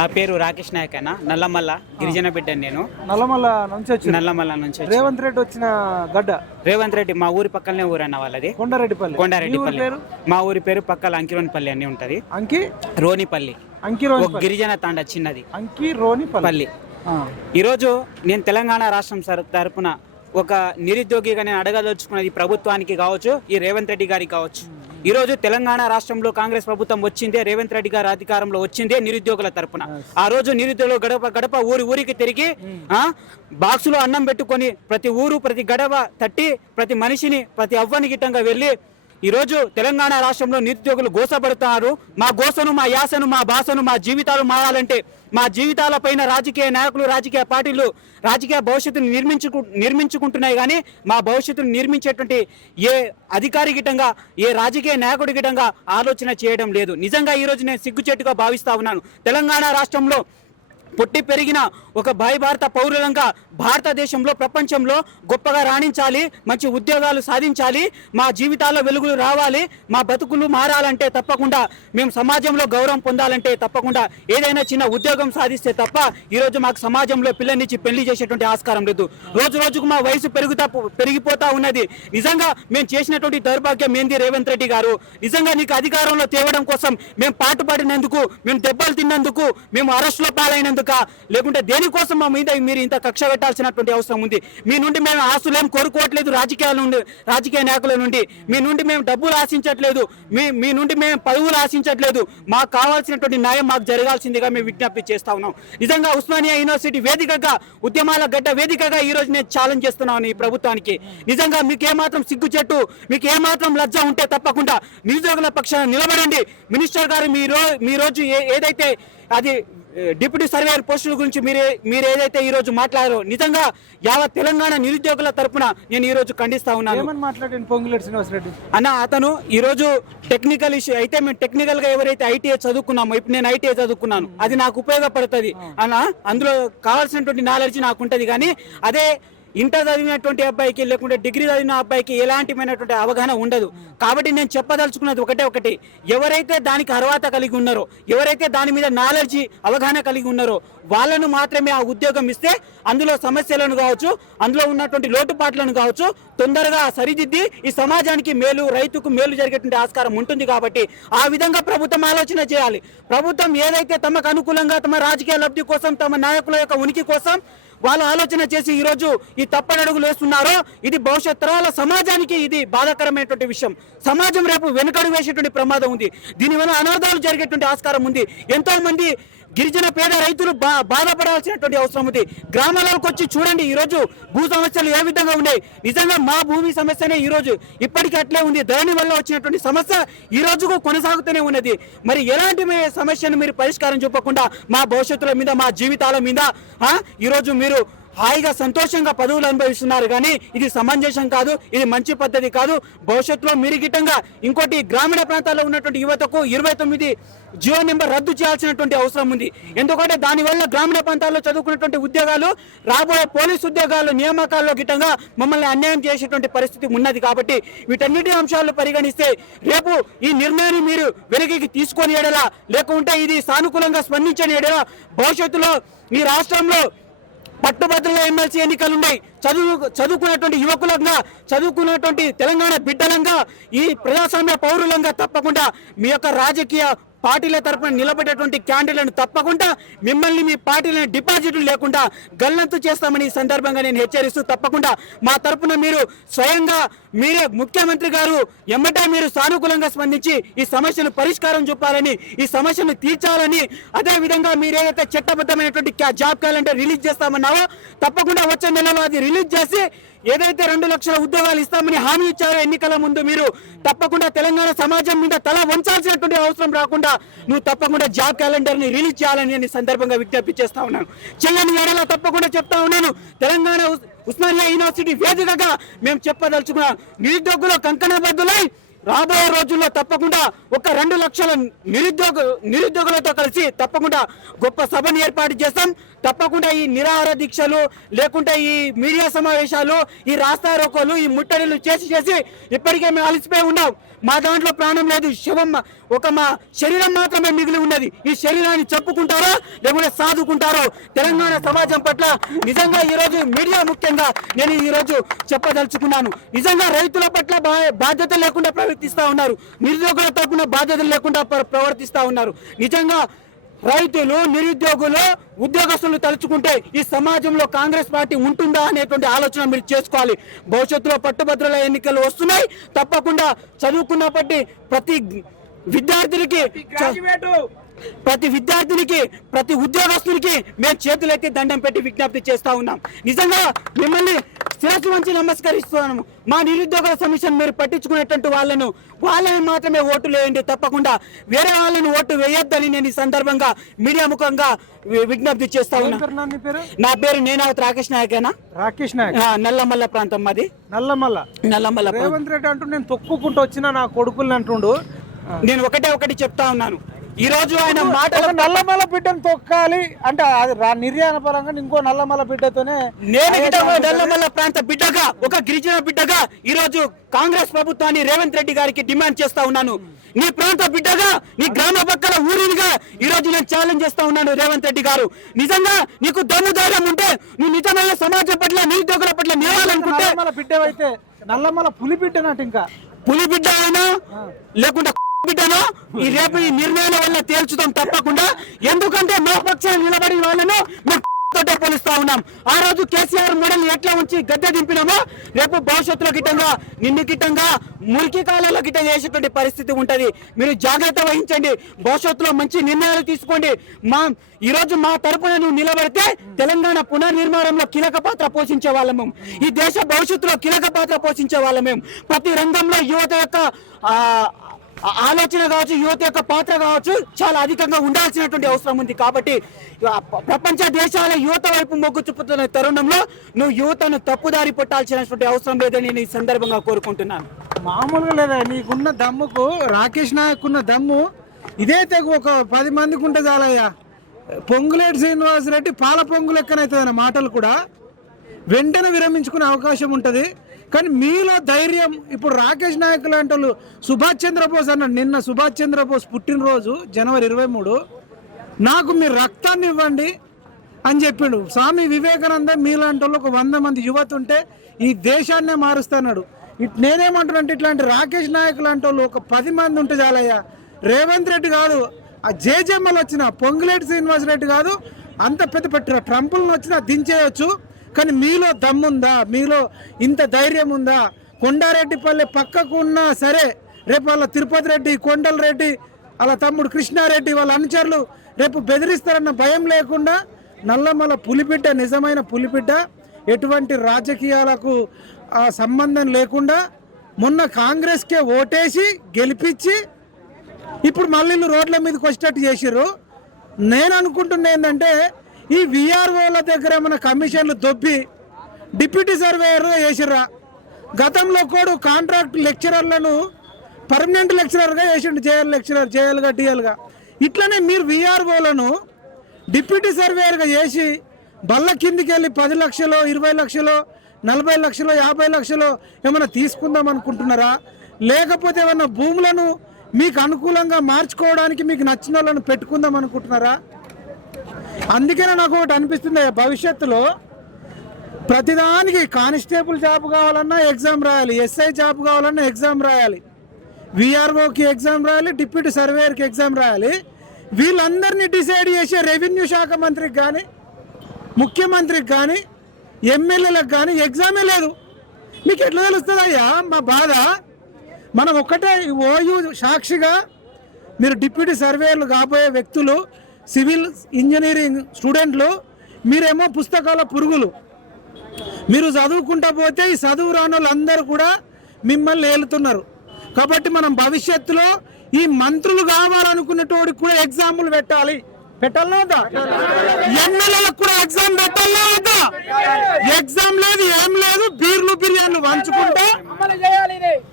నా పేరు రాకేష్ నాయక్ అన్న. నల్లమల్ల గిరిజన బిడ్డని నేను. నల్లమల్ల నుంచి నల్లమల్ల నుంచి రేవంత్ రెడ్డి వచ్చిన గడ్డ. రేవంత్ రెడ్డి మా ఊరి పక్కనే ఊరు అన్న వాళ్ళది. కొండారెడ్డిపల్లి. కొండారెడ్డిపల్లి. మా ఊరి పేరు? పక్కల అంకిరోనిపల్లి అని ఉంటది. అంకి? రోనిపల్లి. అంకి గిరిజన తాండ చిన్నది. అంకి రోనిపల్లి. ఈరోజు నేను తెలంగాణ రాష్ట్రం సర్ తరపున ఒక నిరుద్యోగిగా నేను అడగదలుచుకున్నది ప్రభుత్వానికి కావచ్చు ఈ రేవంత్ రెడ్డి గారికి కావచ్చు. ఈరోజు తెలంగాణ రాష్ట్రంలో కాంగ్రెస్ ప్రభుత్వం వచ్చిందే రేవంత్ రెడ్డి గారు అధికారంలో వచ్చిందే నిరుద్యోగుల తరపున. ఆ రోజు నిరుద్యోగులు గడప గడప ఊరి ఊరికి తిరిగి ఆ బాక్సులో అన్నం పెట్టుకొని ప్రతి ఊరు ప్రతి గడప తట్టి ప్రతి మనిషిని ప్రతి అవ్వని గిట్టంగా వెళ్ళి ఈరోజు తెలంగాణ రాష్ట్రంలో నిరుద్యోగులు గోసపడుతున్నారు మా గోసను మా యాసను మా భాషను మా జీవితాలు మారాలంటే మా జీవితాల పైన రాజకీయ నాయకులు రాజకీయ పార్టీలు రాజకీయ భవిష్యత్తును నిర్మించుకు నిర్మించుకుంటున్నాయి కానీ మా భవిష్యత్తును నిర్మించేటువంటి ఏ అధికారి గిటంగా ఏ రాజకీయ నాయకుడి గిటంగా ఆలోచన చేయడం లేదు. నిజంగా ఈరోజు నేను సిగ్గుచేటుగా భావిస్తా ఉన్నాను. తెలంగాణ రాష్ట్రంలో పుట్టి పెరిగిన ఒక భాయి భారత పౌరులంగా భారతదేశంలో ప్రపంచంలో గొప్పగా రాణించాలి మంచి ఉద్యోగాలు సాధించాలి మా జీవితాల్లో వెలుగులు రావాలి మా బతుకులు మారాలంటే తప్పకుండా మేము సమాజంలో గౌరవం పొందాలంటే తప్పకుండా ఏదైనా చిన్న ఉద్యోగం సాధిస్తే తప్ప ఈరోజు మాకు సమాజంలో పిల్లనిచ్చి పెళ్ళి చేసేటువంటి ఆస్కారం లేదు. రోజు రోజుకు మా వయసు పెరుగుతా పెరిగిపోతా ఉన్నది. నిజంగా మేము చేసినటువంటి దౌర్భాగ్యం ఏంది రేవంత్ రెడ్డి గారు? నిజంగా నీకు అధికారంలో తేవడం కోసం మేము పాటుపడినందుకు మేము దెబ్బలు తిన్నందుకు మేము అరెస్టులో పాలైనందుకు లేకుంటే దేనికోసం మా మీద మీరు ఇంత కక్ష పెట్టాల్సినటువంటి అవసరం ఉంది? మీ నుండి మేము ఆస్తులు ఏం కోరుకోవట్లేదు రాజకీయాల నుండి రాజకీయ నాయకుల నుండి. మీ నుండి మేము డబ్బులు ఆశించట్లేదు. మీ మీ నుండి మేము పదవులు ఆశించట్లేదు. మాకు కావాల్సినటువంటి న్యాయం మాకు జరగాల్సిందిగా మేము విజ్ఞప్తి చేస్తా ఉన్నాం. నిజంగా ఉస్మానియా యూనివర్సిటీ వేదికగా ఉద్యమాల గడ్డ వేదికగా ఈ రోజు నేను ఛాలెంజ్ చేస్తున్నాను ఈ ప్రభుత్వానికి. నిజంగా మీకు ఏమాత్రం సిగ్గు చెట్టు మీకు ఏమాత్రం లజ్జ ఉంటే తప్పకుండా నిరుద్యోగుల పక్షాన నిలబడండి. మినిస్టర్ గారు మీ రో మీ రోజు ఏదైతే అది డిప్యూటీ సర్వేయర్ పోస్టుల గురించి మీరే మీరు ఏదైతే ఈ రోజు మాట్లాడారో నిజంగా యావత్ తెలంగాణ నిరుద్యోగుల తరపున నేను ఈ రోజు ఖండిస్తా ఉన్నాను. పొంగులేటి శ్రీనివాసరెడ్డి అన్న అతను ఈరోజు టెక్నికల్ ఇష్యూ అయితే మేము టెక్నికల్గా ఎవరైతే ఐటీఐ చదువుకున్నామో ఇప్పుడు నేను ఐటీఐ చదువుకున్నాను. అది నాకు ఉపయోగపడుతుంది. అన్న అందులో కావాల్సినటువంటి నాలెడ్జ్ నాకు ఉంటుంది. కానీ అదే ఇంటర్ చదివినటువంటి అబ్బాయికి లేకుంటే డిగ్రీ చదివిన అబ్బాయికి ఎలాంటిమైనటువంటి అవగాహన ఉండదు. కాబట్టి నేను చెప్పదలుచుకున్నది ఒకటే ఒకటి. ఎవరైతే దానికి అర్హత కలిగి ఉన్నారో ఎవరైతే దాని మీద నాలెడ్జ్ అవగాహన కలిగి ఉన్నారో వాళ్ళను మాత్రమే ఆ ఉద్యోగం ఇస్తే అందులో సమస్యలను కావచ్చు అందులో ఉన్నటువంటి లోటుపాట్లను కావచ్చు తొందరగా సరిదిద్ది ఈ సమాజానికి మేలు రైతుకు మేలు జరిగేటువంటి ఆస్కారం ఉంటుంది కాబట్టి ఆ విధంగా ప్రభుత్వం ఆలోచన చేయాలి. ప్రభుత్వం ఏదైతే తమకు అనుకూలంగా తమ రాజకీయ లబ్ధి కోసం తమ నాయకుల యొక్క ఉనికి కోసం వాళ్ళు ఆలోచన చేసి ఈరోజు ఈ తప్పనడుగులు వేస్తున్నారో ఇది భవిష్యత్ తరాల సమాజానికి ఇది బాధాకరమైనటువంటి విషయం. సమాజం రేపు వెనుకడు వేసేటువంటి ప్రమాదం ఉంది. దీనివల్ల అనర్థాలు జరిగేటువంటి ఆస్కారం ఉంది. ఎంతోమంది గిరిజన పేద రైతులు బా బాధపడాల్సినటువంటి అవసరం ఉంది. గ్రామాలకు వచ్చి చూడండి ఈరోజు భూ సమస్యలు ఏ విధంగా ఉన్నాయి? నిజంగా మా భూమి సమస్యనే ఈరోజు ఇప్పటికీ అట్లే ఉంది. ధరణి వల్ల వచ్చినటువంటి సమస్య ఈ రోజుకు కొనసాగుతూనే ఉన్నది. మరి ఎలాంటి సమస్యను మీరు పరిష్కారం చూపకుండా మా భవిష్యత్తుల మీద మా జీవితాల మీద ఈరోజు మీరు హాయిగా సంతోషంగా పదవులు అనుభవిస్తున్నారు కానీ ఇది సమంజసం కాదు ఇది మంచి పద్ధతి కాదు. భవిష్యత్తులో మీరు గిట్టంగా ఇంకోటి గ్రామీణ ప్రాంతాల్లో ఉన్నటువంటి యువతకు ఇరవై తొమ్మిది జియో నెంబర్ రద్దు చేయాల్సినటువంటి అవసరం ఉంది. ఎందుకంటే దానివల్ల గ్రామీణ ప్రాంతాల్లో చదువుకున్నటువంటి ఉద్యోగాలు రాబోయే పోలీసు ఉద్యోగాలు నియామకాల్లో గిట్టంగా మమ్మల్ని అన్యాయం చేసేటువంటి పరిస్థితి ఉన్నది కాబట్టి వీటన్నిటి అంశాలు పరిగణిస్తే రేపు ఈ నిర్ణయాన్ని మీరు వెలుగుకి తీసుకొని ఎడలా లేకుంటే ఇది సానుకూలంగా స్పందించని ఎడలా భవిష్యత్తులో ఈ రాష్ట్రంలో పట్టుభద్రుల ఎమ్మెల్సీ ఎన్నికలు ఉన్నాయి. చదువు చదువుకున్నటువంటి యువకులంగా చదువుకున్నటువంటి తెలంగాణ బిడ్డలంగా ఈ ప్రజాస్వామ్య పౌరులంగా తప్పకుండా మీ యొక్క రాజకీయ పార్టీల తరపున నిలబడేటువంటి క్యాండిడేట్లను తప్పకుండా మిమ్మల్ని మీ పార్టీలను డిపాజిట్లు లేకుండా గల్లంతు చేస్తామని ఈ సందర్భంగా నేను హెచ్చరిస్తూ తప్పకుండా మా తరపున మీరు స్వయంగా మీరే ముఖ్యమంత్రి గారు ఎమ్మటే మీరు సానుకూలంగా స్పందించి ఈ సమస్యను పరిష్కారం చూపాలని ఈ సమస్యను తీర్చాలని అదే విధంగా మీరు ఏదైతే చట్టబద్ధమైనటువంటి జాబ్ క్యాలెండర్ రిలీజ్ చేస్తామన్నావో తప్పకుండా వచ్చే నెలలో అది రిలీజ్ చేసి ఏదైతే రెండు లక్షల ఉద్యోగాలు ఇస్తామని హామీ ఇచ్చారో ఎన్నికల ముందు మీరు తప్పకుండా తెలంగాణ సమాజం మీద తల వంచాల్సినటువంటి అవసరం రాకుండా నువ్వు తప్పకుండా జాబ్ క్యాలెండర్ని రిలీజ్ చేయాలని నేను సందర్భంగా విజ్ఞప్తి చేస్తా ఉన్నాను. చెల్లని ఏడలా తప్పకుండా చెప్తా ఉన్నాను. తెలంగాణ ఉస్మానియా యూనివర్సిటీ వేదికగా మేము చెప్పదలుచుకున్న నిరుద్యోగుల కంకణబద్దులై రాబోయే రోజుల్లో తప్పకుండా ఒక రెండు లక్షల నిరుద్యోగ నిరుద్యోగులతో కలిసి తప్పకుండా గొప్ప సభను ఏర్పాటు చేస్తాం. తప్పకుండా ఈ నిరాహార దీక్షలు లేకుంటే ఈ మీడియా సమావేశాలు ఈ రాస్తా రోకోలు ఈ ముట్టడిలు చేసి చేసి ఇప్పటికే మేము అలసిపోయి ఉన్నాం. మా దాంట్లో ప్రాణం లేదు. శవం ఒక మా శరీరం మాత్రమే మిగిలి ఉన్నది. ఈ శరీరాన్ని చెప్పుకుంటారో లేకుంటే సాదుకుంటారో తెలంగాణ సమాజం పట్ల నిజంగా ఈ రోజు మీడియా ముఖ్యంగా నేను ఈ రోజు చెప్పదలుచుకున్నాను. నిజంగా రైతుల పట్ల బా- బాధ్యత లేకుండా ప్రవర్తిస్తూ ఉన్నారు. నిరుద్యోగుల తరపున బాధ్యత లేకుండా ప్రవర్తిస్తూ ఉన్నారు. నిజంగా రైతులు నిరుద్యోగులు ఉద్యోగస్తులు తలుచుకుంటే ఈ సమాజంలో కాంగ్రెస్ పార్టీ ఉంటుందా అనేటువంటి ఆలోచన మీరు చేసుకోవాలి. భవిష్యత్తులో పట్టుభద్రుల ఎన్నికలు వస్తున్నాయి. తప్పకుండా చదువుకున్నప్పటి ప్రతి విద్యార్థులకి ప్రతి విద్యార్థినికి ప్రతి ఉద్యోగస్తునికి మేము చేతులెత్తి దండం పెట్టి విజ్ఞప్తి చేస్తా ఉన్నాం. నిజంగా మిమ్మల్ని శిరస్సు వంచి నమస్కరిస్తున్నాము మా నిరుద్యోగుల సమస్యను మీరు పట్టించుకునేటువంటి వాళ్ళను వాళ్ళని మాత్రమే ఓటు వేయండి తప్పకుండా. వేరే వాళ్ళని ఓటు వేయొద్దని నేను ఈ సందర్భంగా మీడియా ముఖంగా విజ్ఞప్తి చేస్తా ఉన్నా. నీ పేరు? నా పేరు నేనావత్ రాకేష్ నాయకేనా? రాకేష్ నాయక్. నల్లమల్ల ప్రాంతం మాది. నల్లమల్ల. నల్లమల్ల. రేవంత్ రెడ్డి అంటూ నేను తొక్కుకుంటూ వచ్చిన నా కొడుకుల్ని అంటుండు. నేను ఒకటే ఒకటి చెప్తా ఉన్నాను. ఈ రోజు ఆయన మాటలు ఒక నల్లమల్ల బిడ్డను తొక్కాలి. అంటే అది నిర్యాణ పరంగా ఇంకో నల్లమల్ల బిడ్డతోనే నేను గిట్ట నల్లమల్ల ప్రాంత బిడ్డగా ఒక గిరిజన బిడ్డగా ఈ రోజు కాంగ్రెస్ ప్రభుత్వాన్ని రేవంత్ రెడ్డి గారికి డిమాండ్ చేస్తా ఉన్నాను. నీ ప్రాంత బిడ్డగా నీ గ్రామ పక్కల ఊరినిగా ఈ రోజు నేను ఛాలెంజ్ చేస్తా ఉన్నాను రేవంత్ రెడ్డి గారు. నిజంగా నీకు దమ్ము ధైర్యం ఉంటే నువ్వు నిజమైన సమాజం పట్ల నిరుద్యోగుల పట్ల నిలవాలనుకుంటే నల్లమల్ల బిడ్డవైతే నల్లమల్ల పులి బిడ్డనట్టు ఇంకా. పులి బిడ్డ అయినా లేకుంటే బిడ్డను ఈ రేపు ఈ నిర్ణయాల వల్ల తేల్చుతాం తప్పకుండా. ఎందుకంటే మా పక్షాన్ని నిలబడిన వాళ్ళను మేము తోటే పోలుస్తా ఉన్నాం. ఆ రోజు కేసీఆర్ మోడల్ ఎట్లా ఉంచి గద్దె దింపినామో రేపు భవిష్యత్తులో గిట్టంగా నిన్ను గిట్టంగా మురికి కాలంలో గిట్ట చేసేటువంటి పరిస్థితి ఉంటది. మీరు జాగ్రత్త వహించండి. భవిష్యత్తులో మంచి నిర్ణయాలు తీసుకోండి. మా ఈ రోజు మా తరపున నువ్వు నిలబడితే తెలంగాణ పునర్నిర్మాణంలో కీలక పాత్ర పోషించే వాళ్ళము. ఈ దేశ భవిష్యత్తులో కీలక పాత్ర పోషించే వాళ్ళము. ప్రతి రంగంలో యువత యొక్క ఆలోచన కావచ్చు యువత యొక్క పాత్ర కావచ్చు చాలా అధికంగా ఉండాల్సినటువంటి అవసరం ఉంది కాబట్టి ప్రపంచ దేశాల యువత వైపు మొగ్గు చూపుతున్న తరుణంలో నువ్వు యువతను తప్పుదారి పట్టాల్సినటువంటి అవసరం లేదని నేను ఈ సందర్భంగా కోరుకుంటున్నాను. మామూలుగా లేదా నీకున్న దమ్ముకు రాకేష్ నాయక్ ఉన్న దమ్ము ఇదే తెగు ఒక పది మందికి ఉంటే చాలయ్యా. పొంగులేటి శ్రీనివాసరెడ్డి పాల పొంగు లెక్కనవుతుంది అన్న మాటలు కూడా వెంటనే విరమించుకునే అవకాశం ఉంటుంది. కానీ మీలో ధైర్యం ఇప్పుడు రాకేష్ నాయక్ లాంటి వాళ్ళు సుభాష్ చంద్రబోస్ అన్నాడు నిన్న సుభాష్ చంద్రబోస్ పుట్టినరోజు జనవరి ఇరవై మూడు నాకు మీ రక్తాన్ని ఇవ్వండి అని చెప్పిండు. స్వామి వివేకానంద మీలాంటి వాళ్ళు ఒక వంద మంది యువత ఉంటే ఈ దేశాన్నే మారుస్తున్నాడు ఇట్ నేనేమంటున్నానంటే ఇట్లాంటి రాకేష్ నాయక్ లాంటి వాళ్ళు ఒక పది మంది ఉంటే చాలయ్యా. రేవంత్ రెడ్డి కాదు ఆ జేజమ్మలు వచ్చిన పొంగులేటి శ్రీనివాస్ రెడ్డి కాదు అంత పెద్ద పెద్ద ట్రంపులను వచ్చినా దించేయచ్చు. కానీ మీలో దమ్ముందా? మీలో ఇంత ధైర్యం ఉందా కొండారెడ్డిపల్లె పక్కకు ఉన్నా సరే రేపు వాళ్ళ తిరుపతి రెడ్డి కొండల రెడ్డి వాళ్ళ తమ్ముడు కృష్ణారెడ్డి వాళ్ళ అనుచరులు రేపు బెదిరిస్తారన్న భయం లేకుండా నల్లమల పులిబిడ్డ నిజమైన పులిబిడ్డ ఎటువంటి రాజకీయాలకు సంబంధం లేకుండా మొన్న కాంగ్రెస్కే ఓటేసి గెలిపించి ఇప్పుడు మళ్ళీ రోడ్ల మీదకి వచ్చేటట్టు చేసిర్రు. నేను అనుకుంటున్నా ఏంటంటే ఈ విఆర్ఓల దగ్గర మన కమిషన్లు దొబ్బి డిప్యూటీ సర్వేయర్ వేసిర్రా? గతంలో కూడా కాంట్రాక్ట్ లెక్చరర్లను పర్మనెంట్ లెక్చరర్గా వేసిండు జేఎల్ లెక్చరర్ జేఎల్గా డిఎల్గా. ఇట్లనే మీరు విఆర్ఓలను డిప్యూటీ సర్వేయర్గా చేసి బల్ల కిందికి వెళ్ళి పది లక్షలు ఇరవై లక్షలు నలభై లక్షలు యాభై లక్షలు ఏమైనా తీసుకుందాం అనుకుంటున్నారా? లేకపోతే ఏమైనా భూములను మీకు అనుకూలంగా మార్చుకోవడానికి మీకు నచ్చిన వాళ్ళని పెట్టుకుందాం అనుకుంటున్నారా? అందుకనే నాకు ఒకటి అనిపిస్తుంది భవిష్యత్తులో ప్రతిదానికి కానిస్టేబుల్ జాబ్ కావాలన్నా ఎగ్జామ్ రాయాలి ఎస్ఐ జాబ్ కావాలన్నా ఎగ్జామ్ రాయాలి విఆర్ఓకి ఎగ్జామ్ రాయాలి డిప్యూటీ సర్వేయర్కి ఎగ్జామ్ రాయాలి. వీళ్ళందరినీ డిసైడ్ చేసే రెవెన్యూ శాఖ మంత్రికి కానీ ముఖ్యమంత్రికి కానీ ఎమ్మెల్యేలకు కానీ ఎగ్జామే లేదు. మీకు ఎట్లా తెలుస్తుంది అయ్యా మా బాధ? మనం ఒక్కటే ఓయూ సాక్షిగా మీరు డిప్యూటీ సర్వేయర్లు కాబోయే వ్యక్తులు సివిల్ ఇంజనీరింగ్ స్టూడెంట్లు మీరేమో పుస్తకాల పురుగులు. మీరు చదువుకుంటా పోతే ఈ చదువు రాని వాళ్ళందరూ కూడా మిమ్మల్ని ఏలుతున్నారు. కాబట్టి మనం భవిష్యత్తులో ఈ మంత్రులు కావాలనుకునేటోడికి కూడా ఎగ్జాములు పెట్టాలి. పెట్టాలా ఎమ్మెల్యేలకు కూడా ఎగ్జామ్ పెట్టాలా ఎగ్జామ్ లేదు ఏం లేదు బీర్లు బిర్యానీలు వంచుకుంటే.